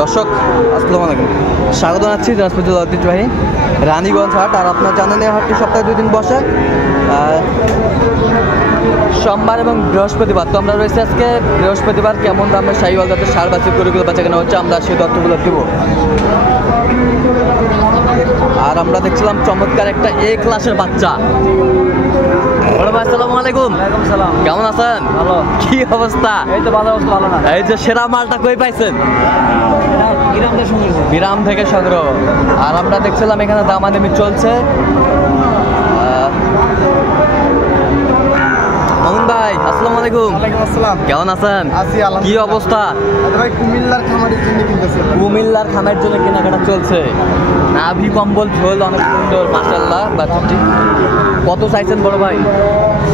দর্শক আসসালামু আলাইকুম, স্বাগত জানাচ্ছি দিনাজপুর ঐতিহ্যবাহী রানীগঞ্জ হাট। আর আপনার জানেন এই হাটটি সপ্তাহে 2 দিন বসে, সোমবার এবং বৃহস্পতিবার। তো আমরা রয়েছে আজকে বৃহস্পতিবার। কেমন দামে শাহিওয়াল জাতের ষাঁড় বাছুর গরুগুলো বেচা কেনা হচ্ছে আমরা সেই তথ্যগুলো দেবো। আর আমরা দেখছিলাম চমৎকার একটা এ ক্লাসের বাচ্চা। বড় ভাই আসসালামু আলাইকুম। ওয়ালাইকুম সালাম। কেমন আছেন? ভালো। কি অবস্থা? এই তো ভালো অবস্থা, ভালো না। এই যে সেরা মালটা কই পাইছেন? বিরাম থেকে সংগ্রহ। আর আমরা দেখছিলাম এখানে দামাদামি চলছে। মামুন ভাই আসসালামু আলাইকুম। ওয়ালাইকুম আসসালাম। কেমন আছেন? আছি কি আলহামদুলিল্লাহ। অবস্থা? ভাই কুমিল্লার খামারের জন্য কিনতেছি। কুমিল্লার খামের জন্য কেনাকাটা চলছে। নাভি কম্বল ঝোল অনেক সুন্দর মাশাআল্লাহ। বাচ্চাটি কত চাইছেন বড় ভাই?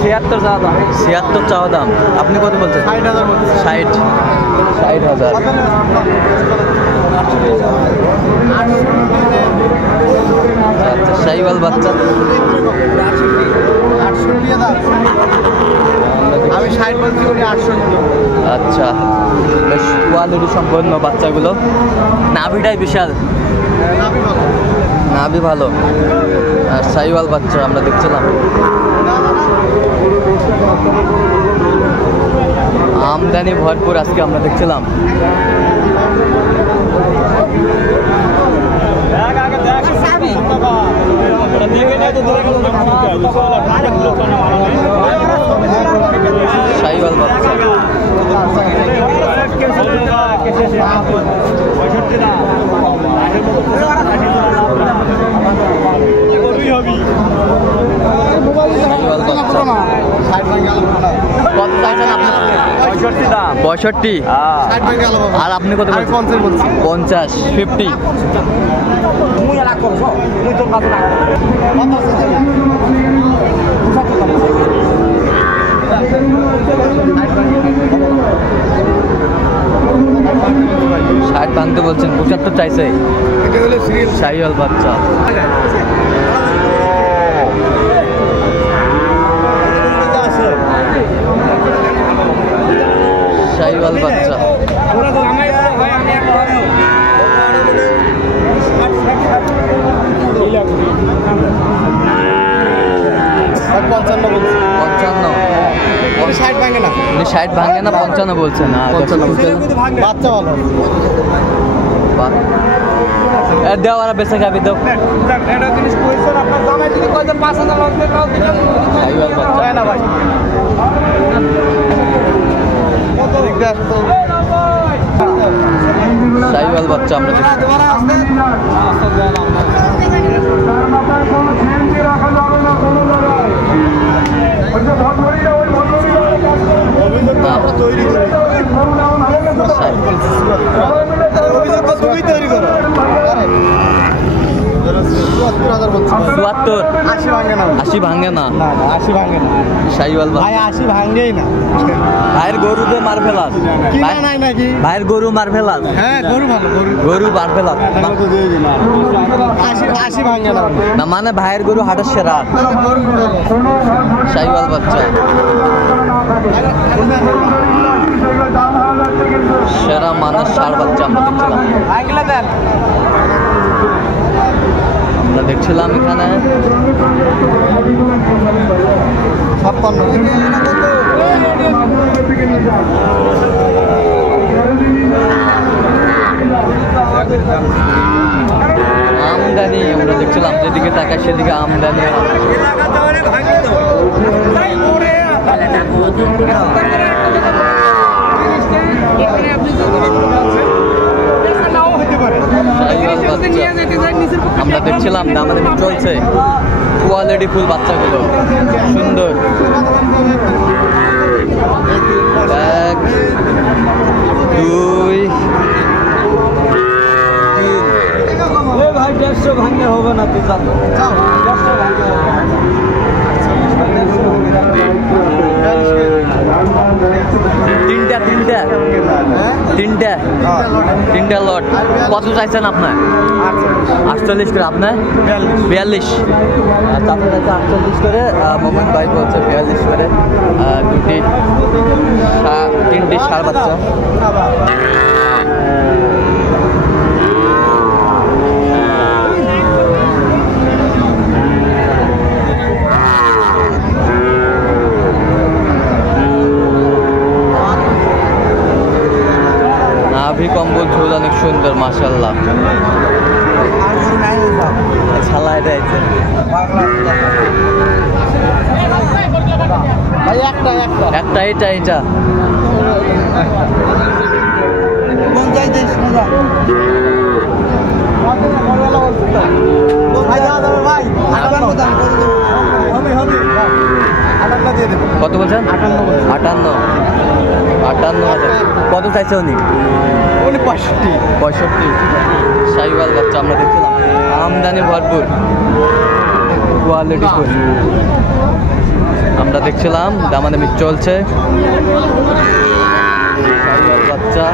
76 চাওয়া দাম। 76 চাওয়া দাম। আপনি কত বলছেন? 60,000 মতো। 60,000। আচ্ছা, শাহিওয়াল বাচ্চা। 68 দাম। আমি 60 বলছি, উনি 68। আচ্ছা, বেশ কোয়ালিটি সম্পন্ন বাচ্চাগুলো। নাভিটাই বিশাল, নাভি ভালো। আর শাহিওয়াল বাচ্চা আমরা দেখছিলাম। আমদানি ভরপুর আজকে আমরা দেখছিলাম। শাহিওয়াল বাচ্চা। কত চাইছেন আপনি? 65 দাম। 65। আর আপনি কত? 50 বলছি। 50, 50। মুই এলা করছো, মুই তোর কাছে রাখ। ষাট ভাঙতে বলছেন, 75 চাইছে। শাহিওয়াল বাচ্চা। শাহিওয়াল বাচ্চা। পঞ্চান্ন বলছি। 55। 60 ভাঙে না। উনি 60 ভাঙে না, 55 বলছেন। 55 বাচ্চা ভালো। দেও আর বেঁচে খাবি দেও। এটা জিনিস কইছেন আপনার জামাই যদি কয় যে 5000 লাগবে তাও দিলাম। শাহিওয়াল বাচ্চা। হয় না ভাই। কত দিকতে আসতো? শাহিওয়াল বাচ্চা আমরা দেখছি। তৈরি করে তৈরি করো। 74। 80 ভাঙে না। 80 ভাঙে না। 80 ভাঙে না। শাহিওয়াল ভাই বাচ্চা। 80 ভাঙেই না। ভাইয়ের গরুতে মার ফেলাস। কিনা নাই নাকি? ভাইয়ের গরু মার ফেলাস। হ্যাঁ গরু ভালো, গরু মার ফেলাস 80 ভাঙে না। না মানে ভাইয়ের গরু হাটের সেরা। শাহিওয়াল বাচ্চা সেরা মানের ষাঁড় বাচ্চা আমরা দেখছিলাম। আমরা দেখছিলাম এখানে 56। আমদানি আমরা দেখছিলাম, যেদিকে তাকাই সেদিকে আমদানি। আমরা দেখছিলাম দামাদামি চলছে। কোয়ালিটি ফুল বাচ্চাগুলো সুন্দর। 1, 2, 3। ভাই 150 ভাঙে হবে না, তুই জানো 150 ভাঙে হবে না। তিনটা লট। কত চাইছেন আপনার? 48 করে। আপনার 42। আচ্ছা, আপনার কাছে 48 করে। মোহাম্মদ ভাই বলছে 42 করে। তিনটি ষাঁড় বাচ্চা। নাভি কম্বল ঝোল অনেক সুন্দর মাশাআল্লাহ। শালা এটা আছে ভাই একটা এটা কোন চাইতে সোজা ভাই দাও দাও ভাই 58 দাম হবে দিয়ে দেব। কত বলছেন? 58 কত চাইছে উনি? 65 শাহিওয়াল বাচ্চা আমরা দেখছিলাম আমদানি ভরপুর কোয়ালিটি ফুল আমরা দেখছিলাম দামাদামি চলছে শাহিওয়াল বাচ্চা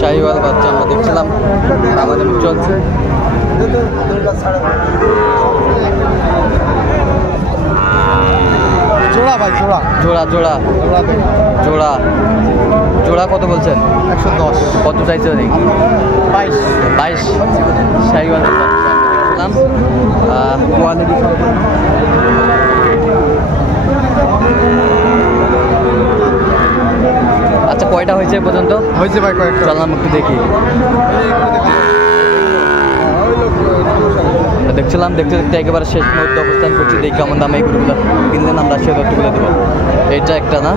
শাহিওয়াল বাচ্চা আমরা দেখছিলাম আমাদের চলছে জোড়া ভাই জোড়া কত বলছেন? 110 কত চাইছে উনি? 22 শাহিওয়াল বাচ্চা আমরা দেখছিলাম কোয়ালিটি আচ্ছা কয়টা হয়েছে পর্যন্ত? হয়েছে ভাই কয়েকটা। চললাম একটু দেখি দেখছিলাম দেখতে একেবারে শেষ মুহূর্তে অবস্থান করছি দেখি কেমন দামে এই গরুগুলো কিনলেন আমরা সে তথ্যগুলো দেবো। এটা একটা না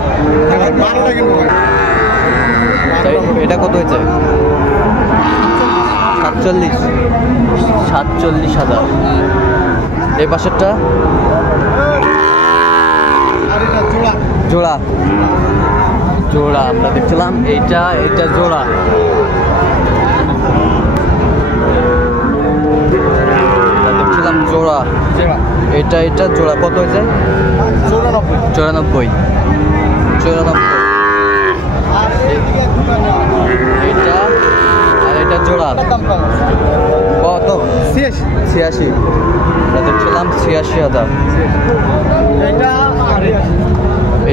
এটা কত হয়েছে? 47,000 এই পাশেরটা জোড়া আমরা দেখছিলাম এটা জোড়া দেখছিলাম জোড়া এটা জোড়া কত হয়েছে? 94 এটা আর এটা জোড়া কত? 86 আমরা দেখছিলাম 86,000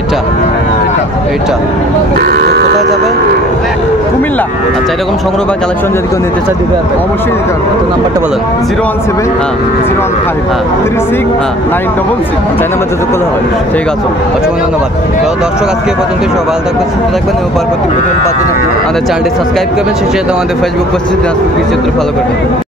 এটা কোথায় যাবে? কুমিল্লা। আচ্ছা এরকম সংগ্রহ বা কালেকশন যদি কেউ নিতে চায় দিবে অবশ্যই দিতে পারবে। তো নাম্বারটা বলেন। 017 হ্যাঁ 015 হ্যাঁ 36 হ্যাঁ 966। চাই নাম্বার যোগাযোগ করলে হবে। ঠিক আছে অসংখ্য ধন্যবাদ। তো দর্শক আজকে পর্যন্ত সব ভালো থাকবেন সুস্থ থাকবেন এবং পরবর্তী ভিডিও পাওয়ার জন্য আমাদের চ্যানেলটি সাবস্ক্রাইব করবেন। শেষে আমাদের ফেসবুক পেজ দিনাজপুর কৃষি চিত্র ফলো করবেন।